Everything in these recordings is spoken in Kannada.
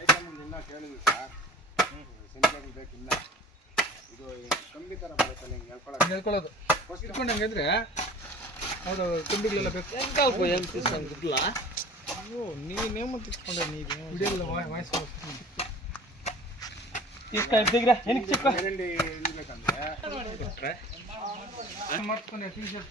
ಐಟಮ್ ಇನ್ನೂ ಕೇಳಿದ್ವಿ ಸರ್ ಸಿಂಪಲ್ ಬೇಕಿಲ್ಲ ಇದು ಕಂಬಿ ಥರ ಬರುತ್ತಲ್ಲ ಹಿಂಗೆ ಹೇಳ್ಕೊಳ್ಳೋದು. ಹೇಳ್ಕೊಳ್ಳೋದು ಇಟ್ಕೊಂಡು ಹಂಗಿದ್ರೆ ಹೌದು ತುಂಬಿಗಳೆಲ್ಲ ಬೇಕು. ಅಯ್ಯೋ ನೀನೇ ಮತ್ತೆ ಇಟ್ಕೊಂಡೆ ನೀವೇ ವಿಡಿಯೋಲ್ಲ ವಾಯ್ಸ್ ಚರಂಡಿ ಇರ್ಬೇಕಂದ್ರೆ. ಮಾಡ್ಕೊಂಡು ಟೀ ಶರ್ಟ್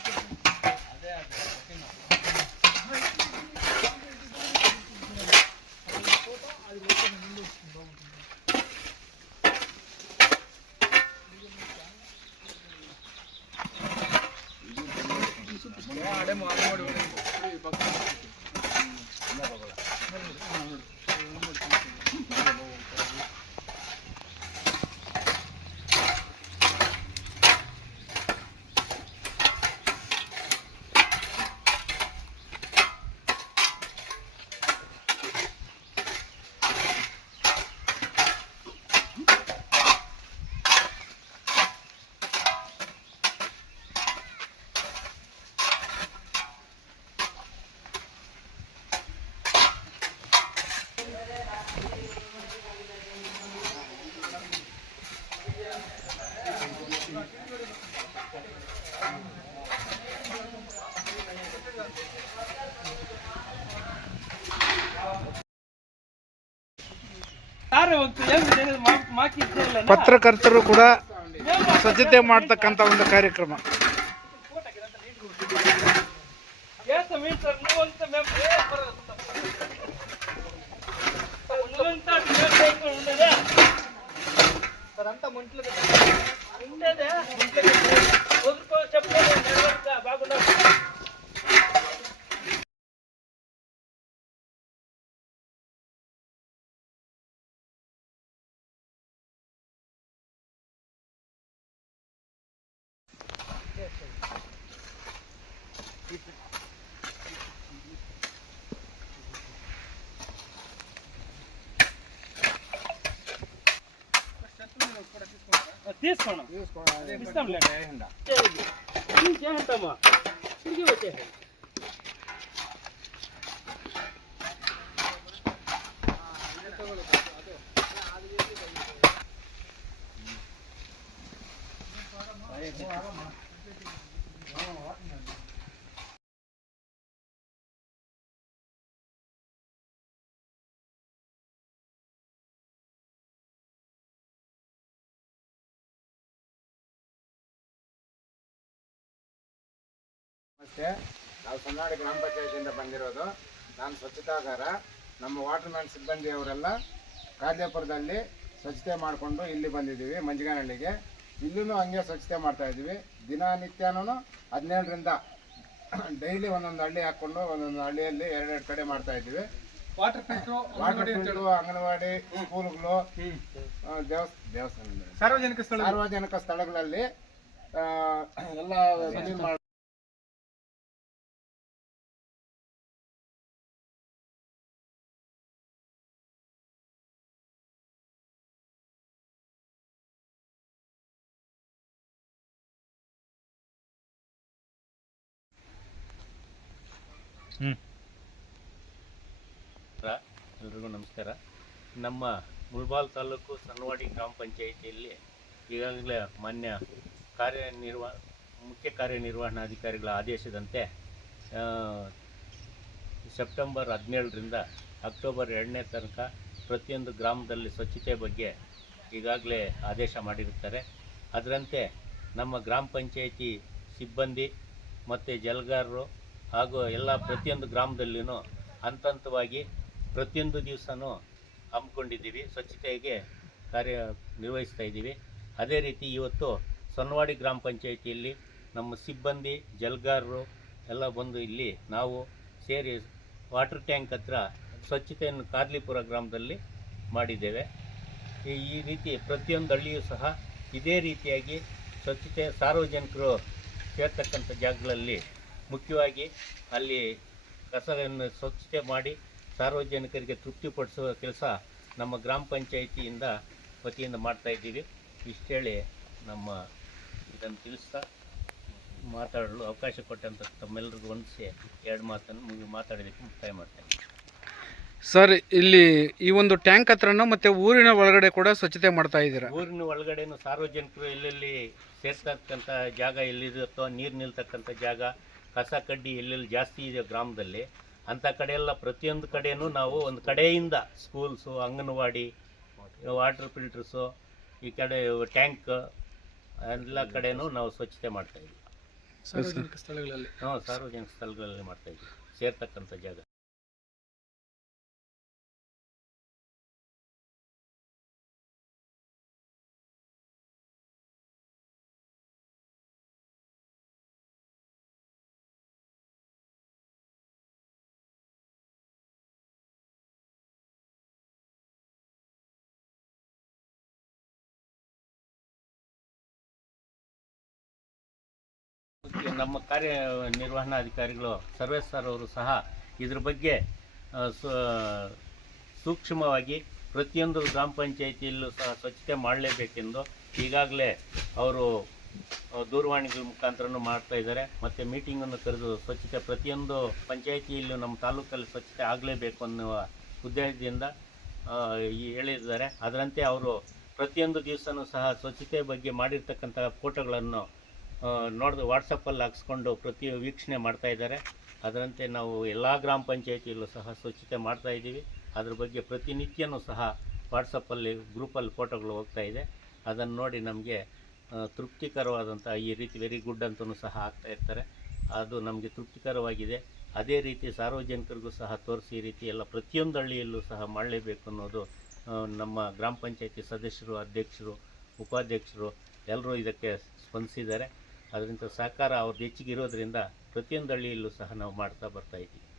అదే మా అమ్మడు ಪತ್ರಕರ್ತರು ಕೂಡ ಸ್ವಚ್ಛತೆ ಮಾಡ್ತಕ್ಕಂಥ ಒಂದು ಕಾರ್ಯಕ್ರಮ. తీసుకోండి. ఇస్తాంలే. చేయండి వచ్చేయండి ನಮಸ್ತೆ. ನಾವು ಸೊನ್ನಾಡಿ ಗ್ರಾಮ ಪಂಚಾಯತಿಯಿಂದ ಬಂದಿರೋದು. ನಾನು ಸ್ವಚ್ಛತಾಗಾರ. ನಮ್ಮ ವಾಟರ್ ಮ್ಯಾನ್ ಸಿಬ್ಬಂದಿಯವರೆಲ್ಲ ಕಾದ್ಯಾಪುರದಲ್ಲಿ ಸ್ವಚ್ಛತೆ ಮಾಡಿಕೊಂಡು ಇಲ್ಲಿ ಬಂದಿದ್ದೀವಿ ಮಂಜಗಾನಹಳ್ಳಿಗೆ. ಇಲ್ಲೂ ಹಂಗೆ ಸ್ವಚ್ಛತೆ ಮಾಡ್ತಾ ಇದ್ದೀವಿ. ದಿನನಿತ್ಯನೂ ಹದಿನೇಳರಿಂದ ಡೈಲಿ ಒಂದೊಂದು ಹಳ್ಳಿ ಹಾಕ್ಕೊಂಡು ಒಂದೊಂದು ಹಳ್ಳಿಯಲ್ಲಿ ಎರಡೆರಡು ಕಡೆ ಮಾಡ್ತಾ ಇದ್ದೀವಿ. ವಾಟರ್ ಫಿಲ್ಟ್ರು ಅಂಗನವಾಡಿ ಸ್ಕೂಲ್ಗಳು ದೇವಸ್ಥಾನ ಸಾರ್ವಜನಿಕ ಸ್ಥಳ ಸಾರ್ವಜನಿಕ ಸ್ಥಳಗಳಲ್ಲಿ ಎಲ್ಲ ಕ್ಲೀನ್ ಮಾಡಿ ಎಲ್ರಿಗೂ ನಮಸ್ಕಾರ. ನಮ್ಮ ಮುಳ್ಬಾಲ್ ತಾಲೂಕು ಸನ್ವಾಡಿ ಗ್ರಾಮ ಪಂಚಾಯಿತಿಯಲ್ಲಿ ಈಗಾಗಲೇ ಮಾನ್ಯ ಕಾರ್ಯನಿರ್ವ, ಮುಖ್ಯ ಕಾರ್ಯನಿರ್ವಹಣಾಧಿಕಾರಿಗಳ ಆದೇಶದಂತೆ ಸೆಪ್ಟೆಂಬರ್ ಹದಿನೇಳರಿಂದ ಅಕ್ಟೋಬರ್ ಎರಡನೇ ತನಕ ಪ್ರತಿಯೊಂದು ಗ್ರಾಮದಲ್ಲಿ ಸ್ವಚ್ಛತೆ ಬಗ್ಗೆ ಈಗಾಗಲೇ ಆದೇಶ ಮಾಡಿರುತ್ತಾರೆ. ಅದರಂತೆ ನಮ್ಮ ಗ್ರಾಮ ಪಂಚಾಯಿತಿ ಸಿಬ್ಬಂದಿ ಮತ್ತು ಜಲಗಾರರು ಹಾಗೂ ಎಲ್ಲ ಪ್ರತಿಯೊಂದು ಗ್ರಾಮದಲ್ಲಿನೂ ಹಂತ ಹಂತವಾಗಿ ಪ್ರತಿಯೊಂದು ದಿವಸನೂ ಹಮ್ಮಿಕೊಂಡಿದ್ದೀವಿ, ಸ್ವಚ್ಛತೆಗೆ ಕಾರ್ಯ ನಿರ್ವಹಿಸ್ತಾ ಇದ್ದೀವಿ. ಅದೇ ರೀತಿ ಇವತ್ತು ಸೊನ್ನವಾಡಿ ಗ್ರಾಮ ಪಂಚಾಯಿತಿಯಲ್ಲಿ ನಮ್ಮ ಸಿಬ್ಬಂದಿ, ಜಲಗಾರರು ಎಲ್ಲ ಬಂದು ಇಲ್ಲಿ ನಾವು ಸೇರಿ ವಾಟರ್ ಟ್ಯಾಂಕ್ ಹತ್ರ ಸ್ವಚ್ಛತೆಯನ್ನು ಕಾರ್ಲಿಪುರ ಗ್ರಾಮದಲ್ಲಿ ಮಾಡಿದ್ದೇವೆ. ಈ ರೀತಿ ಪ್ರತಿಯೊಂದು ಹಳ್ಳಿಯೂ ಸಹ ಇದೇ ರೀತಿಯಾಗಿ ಸ್ವಚ್ಛತೆ ಸಾರ್ವಜನಿಕರು ಸೇರ್ತಕ್ಕಂಥ ಜಾಗಗಳಲ್ಲಿ ಮುಖ್ಯವಾಗಿ ಅಲ್ಲಿ ಕಸವನ್ನು ಸ್ವಚ್ಛತೆ ಮಾಡಿ ಸಾರ್ವಜನಿಕರಿಗೆ ತೃಪ್ತಿಪಡಿಸುವ ಕೆಲಸ ನಮ್ಮ ಗ್ರಾಮ ಪಂಚಾಯಿತಿಯಿಂದ ವತಿಯಿಂದ ಮಾಡ್ತಾ ಇದ್ದೀವಿ. ಇಷ್ಟೇಳಿ ನಮ್ಮ ಇದನ್ನು ತಿಳಿಸ್ತಾ ಮಾತಾಡಲು ಅವಕಾಶ ಕೊಟ್ಟಂಥ ತಮ್ಮೆಲ್ಲರಿಗೂ ಹೊಂದಿಸಿ ಎರಡು ಮಾತನ್ನು ಮುಗಿ ಮಾತಾಡೋದಕ್ಕೆ ಮುಕ್ತಾಯ ಮಾಡ್ತೇನೆ. ಸರ್ ಇಲ್ಲಿ ಈ ಒಂದು ಟ್ಯಾಂಕ್ ಹತ್ರನೂ ಮತ್ತೆ ಊರಿನ ಒಳಗಡೆ ಕೂಡ ಸ್ವಚ್ಛತೆ ಮಾಡ್ತಾ ಇದ್ದೀರಾ? ಊರಿನ ಒಳಗಡೆನೂ ಸಾರ್ವಜನಿಕರು ಎಲ್ಲೆಲ್ಲಿ ಸೇರ್ತಕ್ಕಂಥ ಜಾಗ ಎಲ್ಲಿರುತ್ತೋ ನೀರು ನಿಲ್ತಕ್ಕಂಥ ಜಾಗ ಕಸ ಕಡ್ಡಿ ಎಲ್ಲೆಲ್ಲಿ ಜಾಸ್ತಿ ಇದೆ ಗ್ರಾಮದಲ್ಲಿ ಅಂಥ ಕಡೆ ಎಲ್ಲ ಪ್ರತಿಯೊಂದು ಕಡೆಯೂ ನಾವು ಒಂದು ಕಡೆಯಿಂದ ಸ್ಕೂಲ್ಸು ಅಂಗನವಾಡಿ ವಾಟರ್ ಫಿಲ್ಟರ್ಸು ಈ ಕಡೆ ಟ್ಯಾಂಕ್ ಎಲ್ಲ ಕಡೆನೂ ನಾವು ಸ್ವಚ್ಛತೆ ಮಾಡ್ತಾಯಿದ್ವಿ ಸಾರ್ವಜನಿಕ ಸ್ಥಳಗಳಲ್ಲಿ. ಹಾಂ ಸಾರ್ವಜನಿಕ ಸ್ಥಳಗಳಲ್ಲಿ ಮಾಡ್ತಾಯಿದ್ವಿ ಸೇರ್ತಕ್ಕಂಥ ಜಾಗ. ನಮ್ಮ ಕಾರ್ಯ ನಿರ್ವಹಣಾಧಿಕಾರಿಗಳು ಸರ್ವೇಶ್ ಸರ್ ಅವರು ಸಹ ಇದ್ರ ಬಗ್ಗೆ ಸೂಕ್ಷ್ಮವಾಗಿ ಪ್ರತಿಯೊಂದು ಗ್ರಾಮ ಪಂಚಾಯಿತಿಯಲ್ಲೂ ಸಹ ಸ್ವಚ್ಛತೆ ಮಾಡಲೇಬೇಕೆಂದು ಈಗಾಗಲೇ ಅವರು ದೂರವಾಣಿಗಳ ಮುಖಾಂತರನೂ ಮಾಡ್ತಾ ಇದ್ದಾರೆ. ಮತ್ತು ಮೀಟಿಂಗನ್ನು ಕರೆದು ಸ್ವಚ್ಛತೆ ಪ್ರತಿಯೊಂದು ಪಂಚಾಯಿತಿಯಲ್ಲೂ ನಮ್ಮ ತಾಲೂಕಲ್ಲಿ ಸ್ವಚ್ಛತೆ ಆಗಲೇಬೇಕು ಅನ್ನುವ ಉದ್ದೇಶದಿಂದ ಈ ಹೇಳಿದ್ದಾರೆ. ಅದರಂತೆ ಅವರು ಪ್ರತಿಯೊಂದು ದಿವಸನೂ ಸಹ ಸ್ವಚ್ಛತೆ ಬಗ್ಗೆ ಮಾಡಿರ್ತಕ್ಕಂಥ ಫೋಟೋಗಳನ್ನು ನೋಡಿದು ವಾಟ್ಸಪ್ಪಲ್ಲಿ ಹಾಕ್ಸ್ಕೊಂಡು ಪ್ರತಿ ವೀಕ್ಷಣೆ ಮಾಡ್ತಾ ಇದ್ದಾರೆ. ಅದರಂತೆ ನಾವು ಎಲ್ಲ ಗ್ರಾಮ ಪಂಚಾಯಿತಿಯಲ್ಲೂ ಸಹ ಸ್ವಚ್ಛತೆ ಮಾಡ್ತಾ ಇದ್ದೀವಿ. ಅದ್ರ ಬಗ್ಗೆ ಪ್ರತಿನಿತ್ಯನೂ ಸಹ ವಾಟ್ಸಪ್ಪಲ್ಲಿ ಗ್ರೂಪಲ್ಲಿ ಫೋಟೋಗಳು ಹೋಗ್ತಾ ಇದೆ. ಅದನ್ನು ನೋಡಿ ನಮಗೆ ತೃಪ್ತಿಕರವಾದಂಥ ಈ ರೀತಿ ವೆರಿ ಗುಡ್ ಅಂತಲೂ ಸಹ ಆಗ್ತಾ ಇರ್ತಾರೆ. ಅದು ನಮಗೆ ತೃಪ್ತಿಕರವಾಗಿದೆ. ಅದೇ ರೀತಿ ಸಾರ್ವಜನಿಕರಿಗೂ ಸಹ ತೋರಿಸಿ ಈ ರೀತಿ ಎಲ್ಲ ಪ್ರತಿಯೊಂದು ಹಳ್ಳಿಯಲ್ಲೂ ಸಹ ಮಾಡಲೇಬೇಕು ಅನ್ನೋದು ನಮ್ಮ ಗ್ರಾಮ ಪಂಚಾಯತಿ ಸದಸ್ಯರು, ಅಧ್ಯಕ್ಷರು, ಉಪಾಧ್ಯಕ್ಷರು ಎಲ್ಲರೂ ಇದಕ್ಕೆ ಸ್ಪಂದಿಸಿದ್ದಾರೆ. ಅದರಿಂದ ಸಹಕಾರ ಅವ್ರದ್ದು ಹೆಚ್ಚಿಗೆ ಇರೋದರಿಂದ ಪ್ರತಿಯೊಂದು ಹಳ್ಳಿಯಲ್ಲೂ ಸಹ ನಾವು ಮಾಡ್ತಾ ಬರ್ತಾ ಇದ್ದೀವಿ.